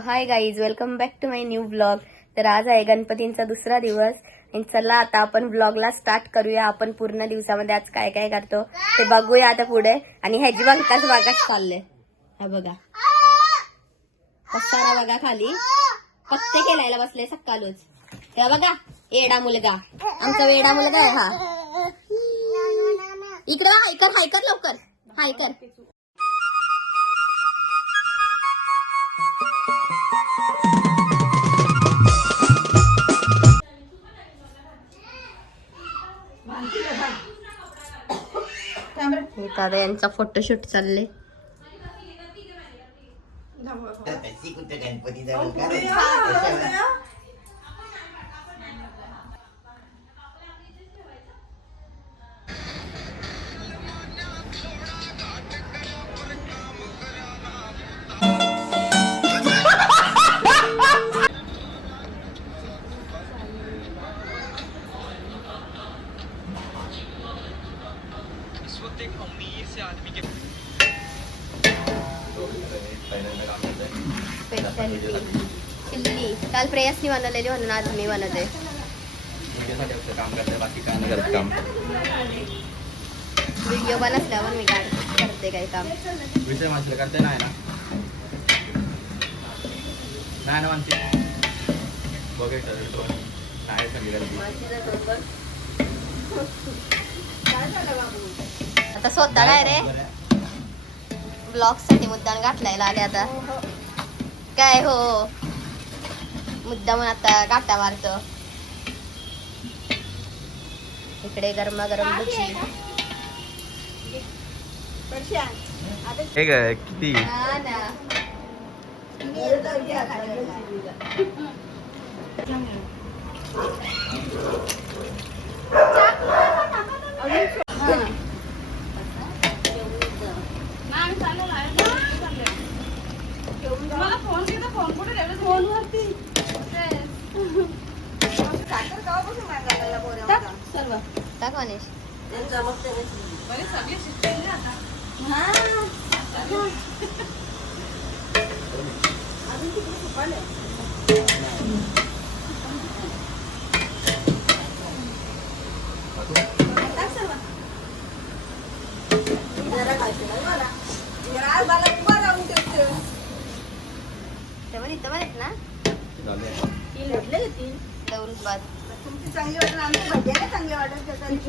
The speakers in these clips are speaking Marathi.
Hi guys welcome back to my new blog तर आज आहे गणपतींचा दुसरा दिवस. आणि चला आता आपण ब्लॉगला स्टार्ट करूया. आपण पूर्ण दिवसामध्ये आज काय काय करतो ते बघूया आता पुढे. आणि ह्याची बघताच बघाच चालले हा बघा. पसारा बघा खाली. पत्ते केलायला बसले सकाळच. तेव्हा बघा एडा मुलगा. आमचा वेडा मुलगा आहे हा. इकडं हायकर हायकर लवकर. हायकर दादा यांचा फोटोशूट चालले त्याची कुठे गणपती जवळ का स्पेशालिटी चिल्ली काल प्रेयसनी बनवलेली म्हणून आज मी बनवते. काम करते बाकी काय नाही करत काम व्हिडिओ पण असल्यावर मी काय करते काय काम. विषय माणसाला करते नाही ना? नाही ना माणसी बघायचं नाही सांगितलं आता स्वतः काय रे ब्लॉगसाठी मुद्दाम गाठलायला आले आता. काय हो? मुद्दा म्हणून आता गाठा मारतो. इकडे गरमागरम भजी हे काय किती? हा ना.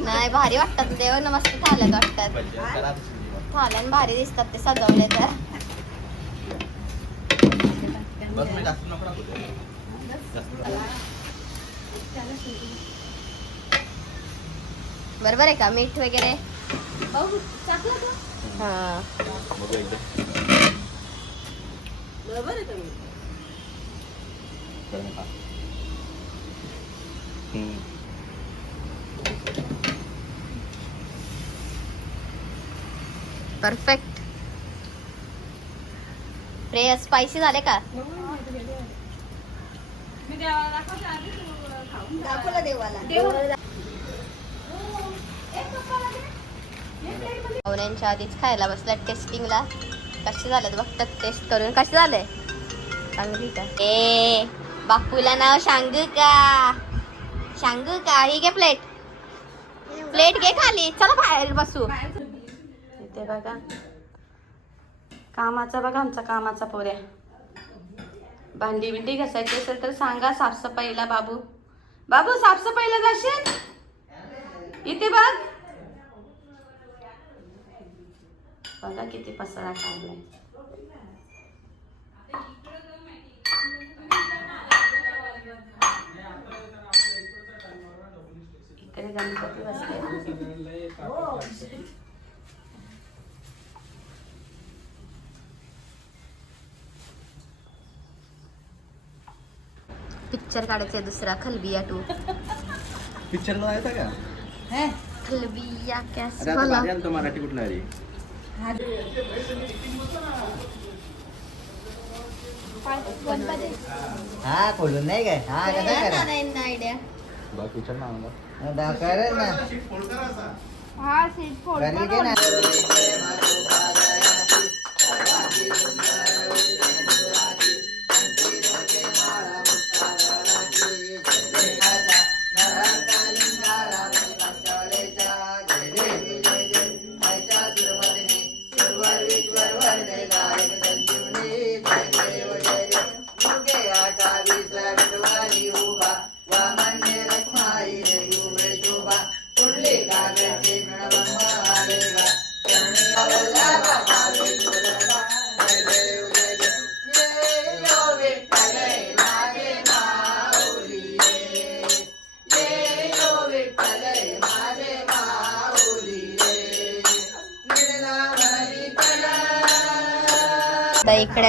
नाही भारी वाटतात देव ना मस्त थाल्यात वाटतात. थाल्यान भारी दिसतात ते सजवले तर. बरोबर आहे का? मीठ वगैरे? हा बघू एकदा करून खा. हम्म. परफेक्ट प्रेय स्पायसी झाले का पाहुण्यांच्या आधीच खायला बसल्या टेस्टिंगला कसे झालेत बघतात टेस्ट करून कसे झाले? चांगली का? ए बापूला नाव सांगू का? सांगू का? ही घे प्लेट प्लेट घे खाली. चला बाहेर बसू. इथे बघा. कामाचा बघा आमचा कामाचा पोऱ्या. भांडी बिंडी घासायची असेल तर सांगा साफसफाईला बाबू. बाबू साफसफाईला जाशील? इथे बघ. बघा किती पसारा काढलाय. इकडे गणपती बसले पिक्चर काढायचे दुसरा खलबिया टू. पिक्चरला जायचा का? खलबिया कॅस मराठी कुठला हा खोलून नाही काय? हा कसं आयडिया बघ पिक्चर ना. हा सीट करेल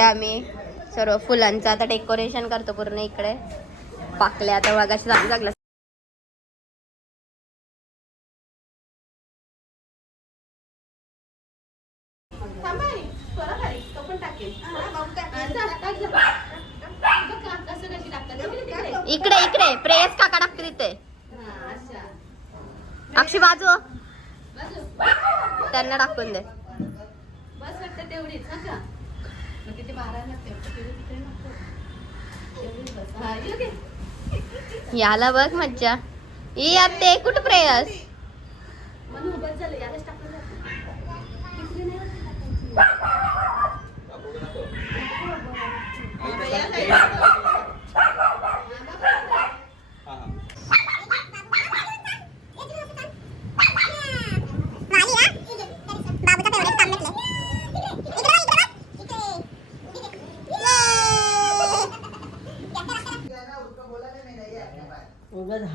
आम्ही. सर्व फुलांचं आता डेकोरेशन करतो पूर्ण इकडे. पाकल्या आता वागाशी जाग लागला. इकडे इकडे. प्रेयस काका टाकते तिथे. अक्षी बाजू. बाजू. त्यांना टाकून दे बस वाटतं तेवढीच हा का मग तिथे बारा लागते वाटतं. तिथे तिकडे नको. तेवढीच बस. हा, येऊ दे. याला बघ मज्जा. ई आते कुठं प्रेयस? बस झालं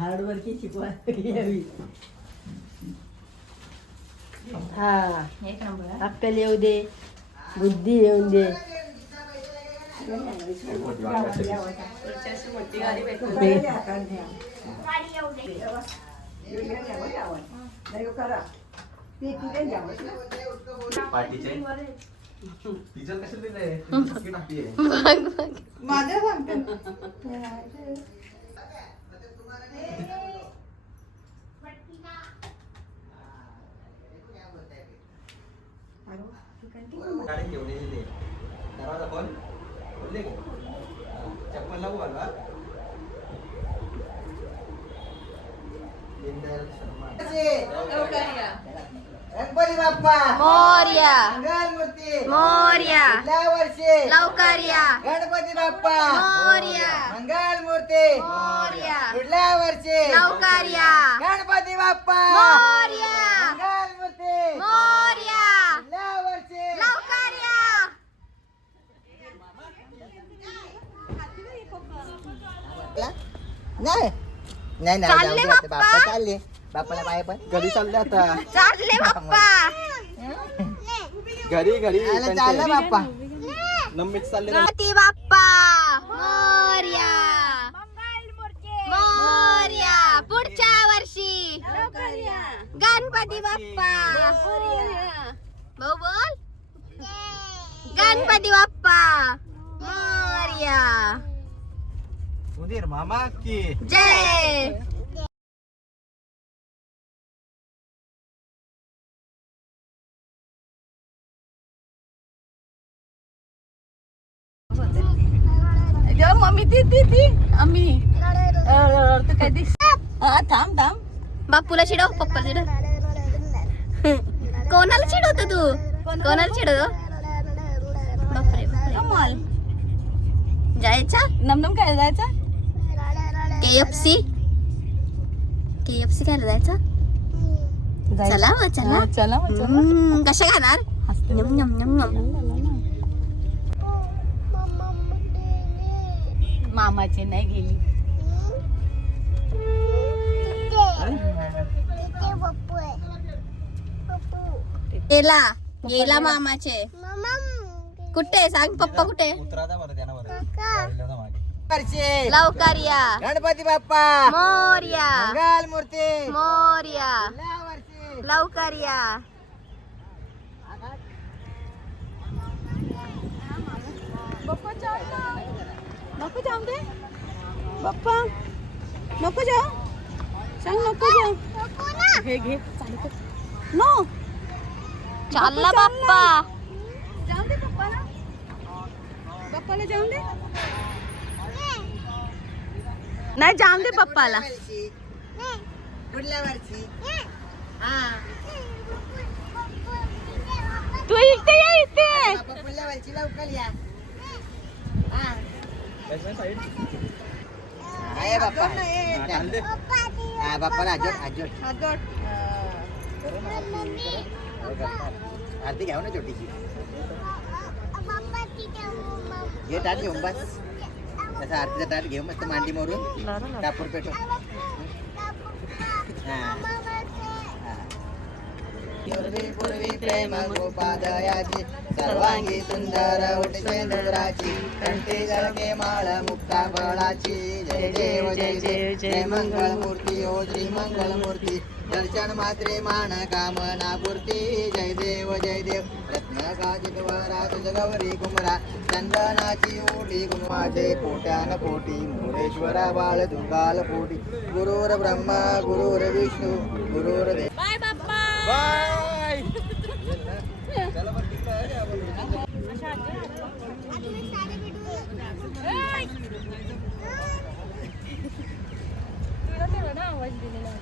उगाच हार्डवर्किंग शिकवायला यावी. हा. एक नंबर हा. अक्कल येऊ दे बुद्धी येऊन दे. पार्टीचे टीचर कशाला. बघ बघ गाडी घेऊन येते दरवाजा खोल. खोलले का. चप्पल लावू शर्मा. गणपती बाप्पा. मोर्या. मंगलमूर्ती मोर्या. पुढल्या वर्षी. लवकर या. गणपती बाप्पा. मोर्या. मंगलमूर्ती मोर्या. पुढल्या वर्षी. लवकर या. गणपती बाप्पा. मोर्या मंगलमूर्ती मोर्या पुढल्या वर्षी लवकर या नाही. नाही नाही चालले जाऊ दे आता. बाप्पा? बाप्पा चालले. बाप्पाला पाय पण. घरी चालले आता. चालले बाप्पा घरी घरी. आला, चालला बाप्पा. नम्मीच चालले गणपती बाप्पा. मोर्या. मोर्या. पुढच्या वर्षी. गणपती बाप्पा. भाऊ बोल. गणपती बाप्पा. मोर्या. उदीर मामा की जय मम्मी ती ती ती आम्ही तू काय दिस हा थांब थांब बापूला चिडव पप्पा चिडव कोणाला चिडवतो तू कोणाला चिडवतो बापरे बापरे. कमाल जायचा नमनम काय जायचं K F C K F C खायला जायचं? चला मग चला. चला मग, चला. हम्म, कशा खाणार? हसते. नम नम नम नम. मामाची नाही गेली. गेला. गेला मामाचे. कुठे? सांग पप्पा कुठे? बरं मागे. वर्षी लवकर या. गणपती बाप्पा. मोर्या. मंगलमूर्ती मोर्या. पुढल्या वर्षी लवकर या. बाप्पा नको जाऊ दे. बाप्पा. नको जाऊ. सांग नको जाऊ. घे. घे. नो. चालला बाप्पा जाऊ दे पप्पाला पप्पाला जाऊ दे. नाही जाम दे पप्पाला तू इथे ये इथे लवकर या बाप्पा दे. बाप्पाला आजोट आजोट आरती घ्याव ना छोटीची घेऊन बस तसं आरतीचा ताट घेऊ मस्त मांडी मारून. कापूर हा. पूर्वी पूर्वी प्रेम गोपादयाची सर्वांगी सुंदर उठसेंदुराची कंठी जळके माळ मुक्ता फळाची जय देव जय देव जय मंगळ मूर्ती ओ श्री मंगळ मूर्ती दर्शन मात्रे मान कामना पूर्ती. जय देव जय देव. रत्न काजित वरा तुझ गौरी कुमरा चंदनाची ओटी गुणवाटे पोट्यान पोटी मोरेश्वरा बाळ दुगाल पोटी गुरुर ब्रह्मा गुरुर विष्णू गुरुर देव. बाय बाप्पा. बाय. ना आवाज दिलेला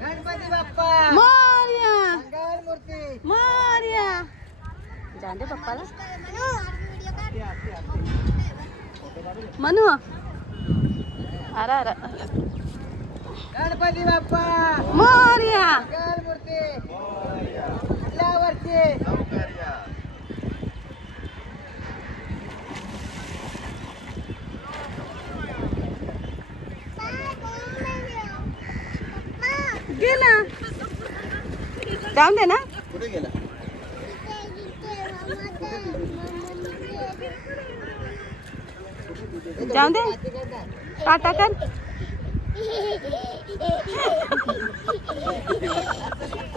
गणपती बाप्पा मारिया मंगल मूर्ती मारिया जान दे पप्पाला मनू अरे अरे गणपती बाप्पा मारिया गेला जाऊन दे ना कुठे गेला जाऊन दे. टाटा कर.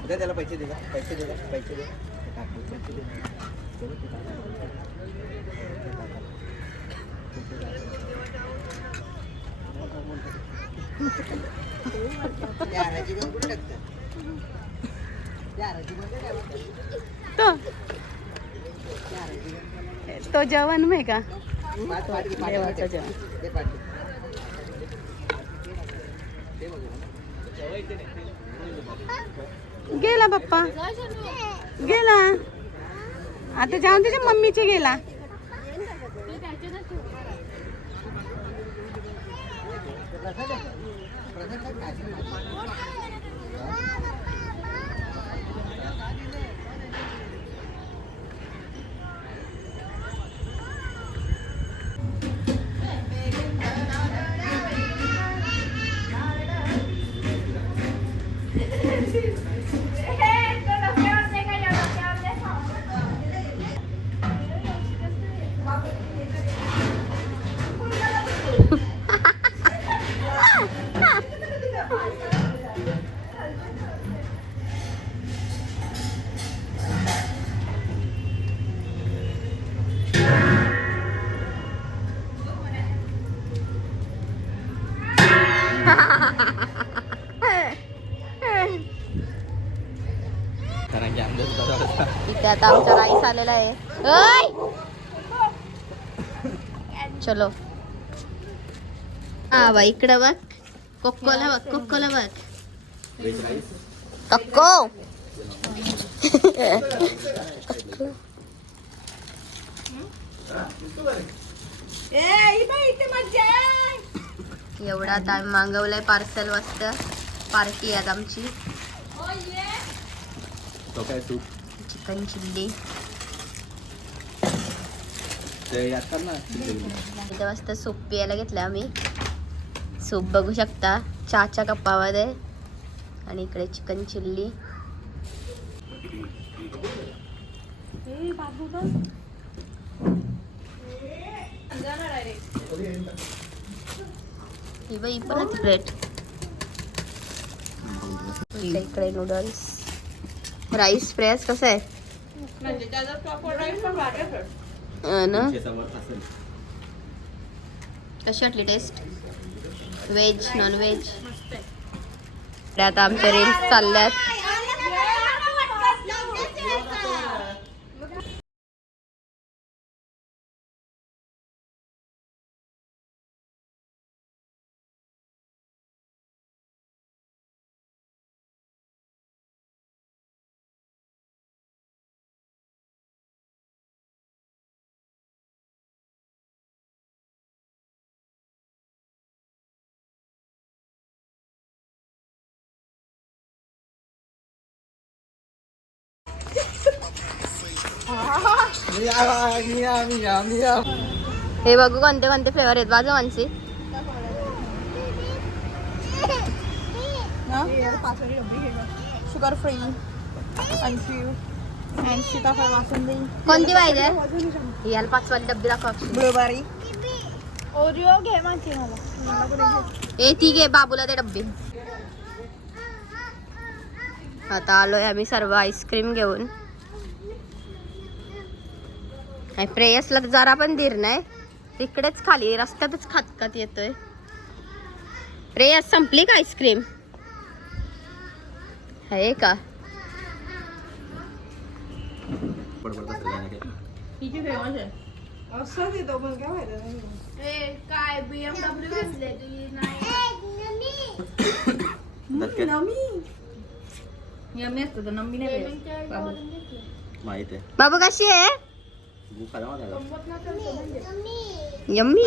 त्याला पैसे दे पैसे दे पैसे दे? तो तो जेवण में का? देवाचं जेवण. गेला पप्पा गेला आता जाऊन त्याच्या मम्मीचे गेला प्रसाद आता आमचा राईस आलेला आहे. चलो. हा बा इकडं बघ. कोकोला बघ कोकोला बघ. कक्को. एवढा आता आम्ही मागवलंय पार्सल वाजता पार्टी आहे आज आमची. चिकन चिल्ली ते याद कर ना इथे वाजता सूप प्यायला घेतलं आम्ही. सूप बघू शकता चहाच्या कप्पामध्ये आणि इकडे चिकन चिल्ली ही बाई पण प्लेट. इकडे नूडल्स राईस फ्रेस कसं आहे? हा ना? कशी वाटली टेस्ट व्हेज नॉन व्हेज आता आमच्या रील्स चालल्यात. हे बघू कोणते कोणते फ्लेवर आहेत बाजू मानसी. शुगर फ्री कोणती पाहिजे? याला पाच वाली डब्बी दाखव. ब्लूबेरी ओरिओ घे माझी मला. ए ती घे बाबूला ते डब्बी. आता आलोय आम्ही सर्व आईस्क्रीम घेऊन. आणि प्रेयसला तर जरा पण धीर नाही. तिकडेच खाली रस्त्यातच खात खात येतोय. प्रेयस संपली का आईस्क्रीम? आहे का? काय बीएमडब्ल्यू नाही. माहीत आहे. बाबू कशी आहे? भूक आला मला यम्मी